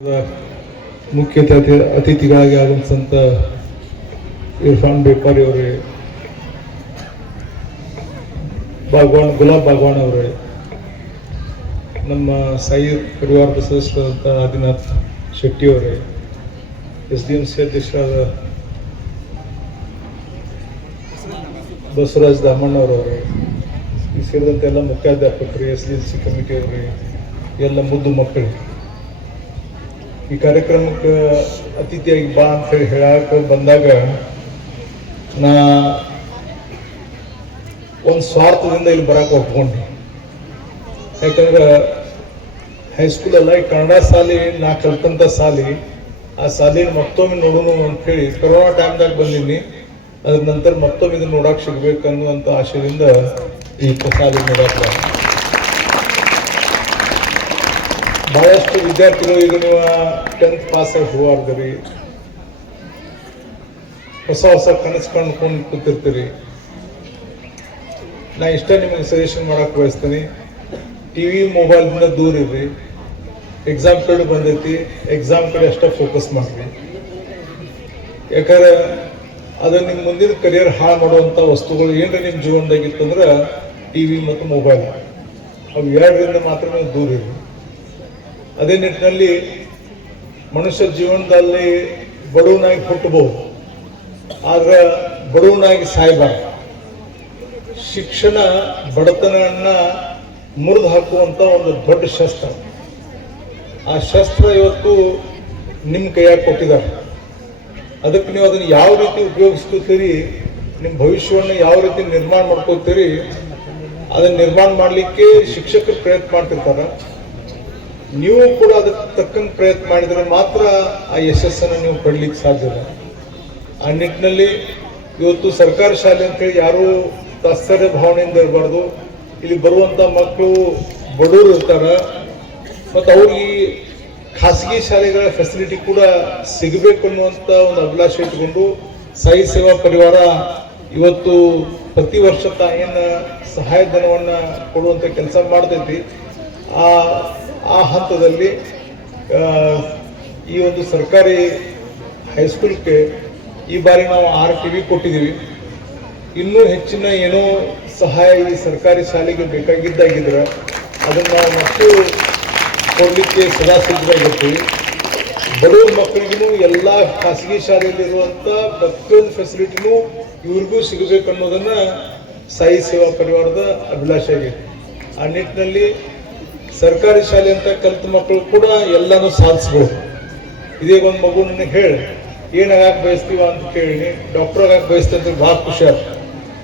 ಮುಖ್ಯ ಅತಿಥಿಗಳಾಗಿ ಆಗಮಿಸಿದಂಥ ಇರ್ಫಾನ್ ಬೇಪಾರಿ ಅವರೇ, ಗುಲಾಬ್ ಬಾಗ್ವಾನ್ ಅವರೇ, ನಮ್ಮ ಸಾಯಿ ಪರಿವಾರದ ಸದಸ್ಯರಾದಂಥ ಆದಿನಾಥ್ ಶೆಟ್ಟಿ ಅವರೇ, SDMC ಅಧ್ಯಕ್ಷರಾದ ಬಸವರಾಜ್ ದಾಮಣ್ಣವರವರೇ, ಈ ಸೇರಿದಂಥ ಎಲ್ಲ ಮುಖ್ಯಾಧ್ಯಾಪಕರು, SDLC ಕಮಿಟಿಯವರೇ, ಎಲ್ಲ ಮುದ್ದು ಮಕ್ಕಳು, ಈ ಕಾರ್ಯಕ್ರಮಕ್ಕೆ ಅತಿಥಿಯಾಗಿ ಬಾ ಅಂತ ಹೇಳಿ ಹೇಳಕ್ಕೆ ಬಂದಾಗ ನಾ ಒಂದು ಸ್ವಾರ್ಥದಿಂದ ಇಲ್ಲಿ ಬರಕ್ಕೆ ಒಪ್ಕೊಂಡೆ. ಯಾಕಂದ್ರೆ ಹೈಸ್ಕೂಲಲ್ಲ ಈ ಕನ್ನಡ ಶಾಲೆ ನಾ ಕಲ್ತಂಥ ಶಾಲೆ, ಆ ಶಾಲೆನ ಮತ್ತೊಮ್ಮೆ ನೋಡೋಣ ಅಂಥೇಳಿ ಕೊರೋನಾ ಟೈಮ್ದಾಗ ಬಂದೀನಿ. ಅದ್ರ ನಂತರ ಮತ್ತೊಮ್ಮೆ ಇದನ್ನು ನೋಡಕ್ಕೆ ಸಿಗ್ಬೇಕು ಅನ್ನುವಂಥ ಆಶಯದಿಂದ ಈ ಶಾಲೆ ನೋಡಕ್ಕೆ ಬಹಳಷ್ಟು ವಿದ್ಯಾರ್ಥಿಗಳು ಈಗ ನೀವು 10th ಪಾಸ್ ಆಗಿ ಹೋಗ್ರಿ, ಹೊಸ ಹೊಸ ಕನಸು ಕಂಡುಕೊಂಡು ಕೂತಿರ್ತೀರಿ. ನಾ ಇಷ್ಟ ನಿಮಗೆ ಸಜೆಷನ್ ಮಾಡಕ್ಕೆ ಬಯಸ್ತೀನಿ, TV ಮೊಬೈಲ್ದಿಂದ ದೂರ ಇರ್ರಿ. ಎಕ್ಸಾಮ್ ಕಡೆ ಬಂದೈತಿ, ಎಕ್ಸಾಮ್ ಕಡೆ ಅಷ್ಟೇ ಫೋಕಸ್ ಮಾಡಿರಿ. ಯಾಕಂದ್ರೆ ಅದು ನಿಮ್ಮ ಮುಂದಿನ ಕರಿಯರ್ ಹಾಳು ಮಾಡುವಂಥ ವಸ್ತುಗಳು ಏನ್ರಿ ನಿಮ್ಮ ಜೀವನದಾಗಿತ್ತಂದ್ರೆ TV ಮತ್ತು ಮೊಬೈಲ್, ಅವು ಎರಡರಿಂದ ಮಾತ್ರ ನೀವು ದೂರ ಇರ್ರಿ. ಅದೇ ನಿಟ್ಟಿನಲ್ಲಿ ಮನುಷ್ಯ ಜೀವನದಲ್ಲಿ ಬಡವನಾಗಿ ಹುಟ್ಟಬಹುದು, ಆದ್ರೆ ಬಡವನಾಗಿ ಸಾಯಬಾರ್ದು. ಶಿಕ್ಷಣ ಬಡತನವನ್ನ ಮುರಿದು ಹಾಕುವಂಥ ಒಂದು ದೊಡ್ಡ ಶಸ್ತ್ರ. ಆ ಶಸ್ತ್ರ ಇವತ್ತು ನಿಮ್ಮ ಕೈಯಾಗ ಕೊಟ್ಟಿದ್ದಾರೆ. ಅದಕ್ಕೆ ನೀವು ಅದನ್ನು ಯಾವ ರೀತಿ ಉಪಯೋಗಿಸ್ಕೋತೀರಿ, ನಿಮ್ಮ ಭವಿಷ್ಯವನ್ನು ಯಾವ ರೀತಿ ನಿರ್ಮಾಣ ಮಾಡ್ಕೋತೀರಿ, ಅದನ್ನು ನಿರ್ಮಾಣ ಮಾಡಲಿಕ್ಕೆ ಶಿಕ್ಷಕರು ಪ್ರಯತ್ನ ಮಾಡ್ತಿರ್ತಾರೆ. ನೀವು ಕೂಡ ಅದಕ್ಕೆ ತಕ್ಕಂಗೆ ಪ್ರಯತ್ನ ಮಾಡಿದರೆ ಮಾತ್ರ ಆ ಯಶಸ್ಸನ್ನು ನೀವು ಪಡಲಿಕ್ಕೆ ಸಾಧ್ಯ ಇಲ್ಲ. ಆ ನಿಟ್ಟಿನಲ್ಲಿ ಇವತ್ತು ಸರ್ಕಾರಿ ಶಾಲೆ ಅಂತೇಳಿ ಯಾರೂ ತಾತ್ಸರ್ಯ ಭಾವನೆಯಿಂದ ಇರಬಾರ್ದು. ಇಲ್ಲಿ ಬರುವಂಥ ಮಕ್ಕಳು ಬಡವರು ಇರ್ತಾರೆ, ಮತ್ತು ಅವ್ರಿಗೆ ಖಾಸಗಿ ಶಾಲೆಗಳ ಫೆಸಿಲಿಟಿ ಕೂಡ ಸಿಗಬೇಕು ಅನ್ನುವಂಥ ಒಂದು ಅಭಿಲಾಷೆ ಇಟ್ಕೊಂಡು ಸಾಯಿ ಸೇವಾ ಪರಿವಾರ ಇವತ್ತು ಪ್ರತಿ ವರ್ಷ ಏನು ಸಹಾಯಧನವನ್ನು ಕೊಡುವಂಥ ಕೆಲಸ ಮಾಡ್ತೈತಿ. ಆ ಹಂತದಲ್ಲಿ ಈ ಒಂದು ಸರ್ಕಾರಿ ಹೈಸ್ಕೂಲ್ಗೆ ಈ ಬಾರಿ ನಾವು 6 TV ಕೊಟ್ಟಿದ್ದೀವಿ. ಇನ್ನೂ ಹೆಚ್ಚಿನ ಏನೋ ಸಹಾಯ ಈ ಸರ್ಕಾರಿ ಶಾಲೆಗೆ ಬೇಕಾಗಿದ್ದಾಗಿದ್ರೆ ಅದನ್ನು ನಾವು ಮತ್ತು ಕೊಡಲಿಕ್ಕೆ ಸದಾ ಸಿದ್ಧರಾಗಿರ್ತೀವಿ. ಬಡವ್ರ ಮಕ್ಕಳಿಗೂ ಎಲ್ಲ ಖಾಸಗಿ ಶಾಲೆಯಲ್ಲಿರುವಂಥ ಪ್ರತಿಯೊಂದು ಫೆಸಿಲಿಟಿನೂ ಇವ್ರಿಗೂ ಸಿಗಬೇಕು ಅನ್ನೋದನ್ನು ಸಾಯಿ ಸೇವಾ ಪರಿವಾರದ ಅಭಿಲಾಷೆ ಆಗಿದೆ. ಆ ನಿಟ್ಟಿನಲ್ಲಿ ಸರ್ಕಾರಿ ಶಾಲೆ ಅಂತ ಕಲಿತ ಮಕ್ಕಳು ಕೂಡ ಎಲ್ಲನೂ ಸಾಧಿಸ್ಬೋದು. ಇದೇ ಒಂದು ಮಗು ನನಗೆ ಹೇಳಿ ಏನಾಗಕ್ಕೆ ಬಯಸ್ತೀವ ಅಂತ ಕೇಳಿ, ಡಾಕ್ಟರ್ ಆಗಕ್ಕೆ ಬಯಸ್ತೀವಿ ಅಂತ ಭಾಳ ಖುಷಿ ಆಗ್ತದೆ.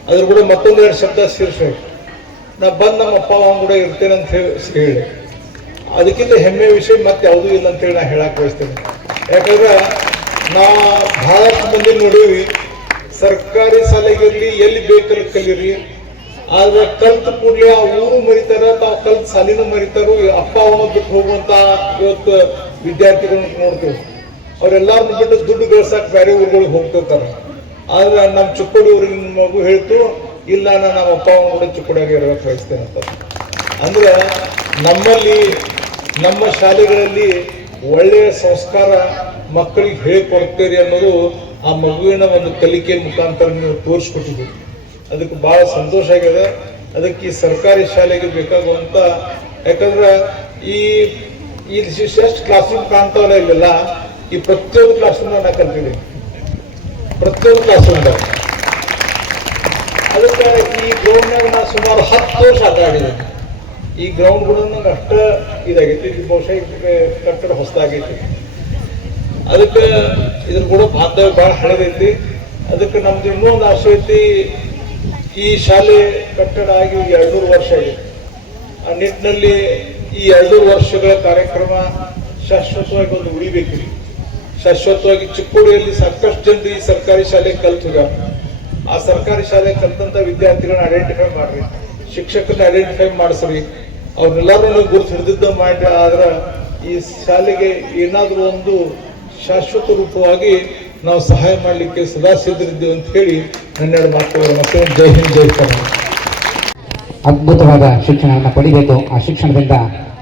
ಅದ್ರ ಕೂಡ ಮತ್ತೊಂದೆರಡು ಶಬ್ದ ಸೇರಿಸಿ ನಾ ಬಂದು ನಮ್ಮ ಅಪ್ಪ ಅವ ಕೂಡ ಇರ್ತೇನೆ ಅಂತ ಹೇಳಿ, ಅದಕ್ಕಿಂತ ಹೆಮ್ಮೆಯ ವಿಷಯ ಮತ್ತೆ ಯಾವುದೂ ಇಲ್ಲ ಅಂತೇಳಿ ನಾ ಹೇಳಕ್ಕೆ ಬಯಸ್ತೇನೆ. ಯಾಕಂದ್ರೆ ನಾ ಬಹಳಷ್ಟು ಮಂದಿ ನೋಡೀವಿ, ಸರ್ಕಾರಿ ಶಾಲೆಗಿರಲಿ ಎಲ್ಲಿ ಬೇಕಲ್ಲಿ ಕಲೀರಿ, ಆದ್ರೆ ಕಲ್ತ ಕೂಡಲೇ ಆ ಊರು ಮರಿತಾರ, ತಾವು ಕಲ್ತ ಶಾಲಿನೂ ಮರಿತಾರೋ, ಅಪ್ಪ ಅವನು ಬಿಟ್ಟು ಹೋಗುವಂತ ಇವತ್ತು ವಿದ್ಯಾರ್ಥಿಗಳನ್ನ ನೋಡ್ತೇವೆ. ಅವರೆಲ್ಲರನ್ನು ಬಿಟ್ಟು ದುಡ್ಡು ಗಳಿಸಕ್ಕೆ ಬೇರೆ ಊರುಗಳಿಗೆ ಹೋಗ್ತಿರ್ತಾರೆ. ಆದ್ರೆ ನಮ್ಮ ಚಿಕ್ಕೋಡಿ ಊರಿಗೆ ಮಗು ಹೇಳ್ತು, ಇಲ್ಲ ನಾನು ನಮ್ಮ ಅಪ್ಪ ಅವನು ಕೂಡ ಚಿಕ್ಕೋಡಿಯಾಗೆ ಇರಬೇಕು ಬಯಸ್ತೇನೆ ಅಂತ. ಅಂದ್ರೆ ನಮ್ಮಲ್ಲಿ ನಮ್ಮ ಶಾಲೆಗಳಲ್ಲಿ ಒಳ್ಳೆಯ ಸಂಸ್ಕಾರ ಮಕ್ಕಳಿಗೆ ಹೇಳಿಕೊಡ್ತೀರಿ ಅನ್ನೋದು ಆ ಮಗುವಿನ ಒಂದು ಕಲಿಕೆ ಮುಖಾಂತರ ನೀವು ತೋರಿಸ್ಕೊಟ್ಟಿದ್ದೀವಿ. ಅದಕ್ಕೆ ಭಾಳ ಸಂತೋಷ ಆಗಿದೆ. ಅದಕ್ಕೆ ಈ ಸರ್ಕಾರಿ ಶಾಲೆಗೆ ಬೇಕಾಗುವಂಥ, ಯಾಕಂದ್ರೆ ಈ ಎಷ್ಟು ಕ್ಲಾಸ್ ರೂಮ್ ಕಾಣ್ತಾವಲ್ಲ ಇಲ್ಲೆಲ್ಲ, ಈ ಪ್ರತಿಯೊಂದು ಕ್ಲಾಸ್ ರೂಮ್ ನಾನು ಕಲ್ತಿದ್ದೀನಿ, ಪ್ರತಿಯೊಂದು ಕ್ಲಾಸ್ ರೂಮ್ದಾಗ. ಅದಕ್ಕೆ ಈ ಗ್ರೌಂಡ್ನಾಗ ನಾನು ಸುಮಾರು 10 ವರ್ಷ ಆಟ ಆಡಿದ್ದೀನಿ. ಈ ಗ್ರೌಂಡ್ ಕೂಡ ನಂಗೆ ಅಷ್ಟ ಇದಾಗೈತಿ, ಬಹುಶಃ ಕಟ್ಟಡ ಹೊಸದಾಗೈತಿ. ಅದಕ್ಕೆ ಇದ್ರ ಕೂಡ ಬಾಂಧವ್ಯ ಭಾಳ ಹಳೆದೈತಿ. ಅದಕ್ಕೆ ನಮ್ದು ಇನ್ನೊಂದು ಆಸೆ ಐತಿ, ಈ ಶಾಲೆ ಕಟ್ಟಡ ಆಗಿ 2 ವರ್ಷ ಆಗಿದೆ. ಆ ನಿಟ್ಟಿನಲ್ಲಿ ಈ 2 ವರ್ಷಗಳ ಕಾರ್ಯಕ್ರಮ ಶಾಶ್ವತವಾಗಿ ಒಂದು ಉಳಿಬೇಕಿದೆ. ಶಾಶ್ವತವಾಗಿ ಚಿಕ್ಕೋಡಿಯಲ್ಲಿ ಸಾಕಷ್ಟು ಜನರು ಈ ಸರ್ಕಾರಿ ಶಾಲೆ ಕಲ್ತಿದ್ದಾರೆ. ಆ ಸರ್ಕಾರಿ ಶಾಲೆ ಕಲ್ತಂಥ ವಿದ್ಯಾರ್ಥಿಗಳನ್ನ ಐಡೆಂಟಿಫೈ ಮಾಡ್ರಿ, ಶಿಕ್ಷಕರನ್ನ ಐಡೆಂಟಿಫೈ ಮಾಡಿಸ್ರಿ, ಅವ್ರನ್ನೆಲ್ಲರೂ ಗುರುತು ಹಿಡಿದಿದ್ದ ಮಾಡಿ. ಆದ್ರೆ ಈ ಶಾಲೆಗೆ ಏನಾದರೂ ಒಂದು ಶಾಶ್ವತ ರೂಪವಾಗಿ ನಾವು ಸಹಾಯ ಮಾಡಲಿಕ್ಕೆ ಸದಾ ಸಿದ್ಧರಿದ್ದೇವೆ ಅಂತ ಹೇಳಿ ನನ್ನೆರಡು ಮಾತುಗಳು. ಮತ್ತೆ ಜೈ ಹಿಂದ್, ಜೈ ಕರ್ನಾಟಕ. ಅದ್ಭುತವಾದ ಶಿಕ್ಷಣವನ್ನು ಪಡಿಬೇಕು. ಆ ಶಿಕ್ಷಣದಿಂದ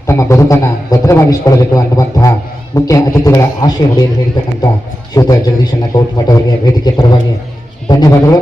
ತಮ್ಮ ಬದುಕನ್ನು ಭದ್ರವಾಗಿಸಿಕೊಳ್ಳಬೇಕು ಅನ್ನುವಂತಹ ಮುಖ್ಯ ಅತಿಥಿಗಳ ಆಶಯ ನುಡಿಯಲ್ಲಿ ಹೇಳಿರ್ತಕ್ಕಂಥ ಶ್ರೀಯುತ ಜಗದೀಶಣ್ಣ ಕೌಟ್ಮಠ ಅವರಿಗೆ ವೇದಿಕೆ ಪರವಾಗಿ ಧನ್ಯವಾದಗಳು.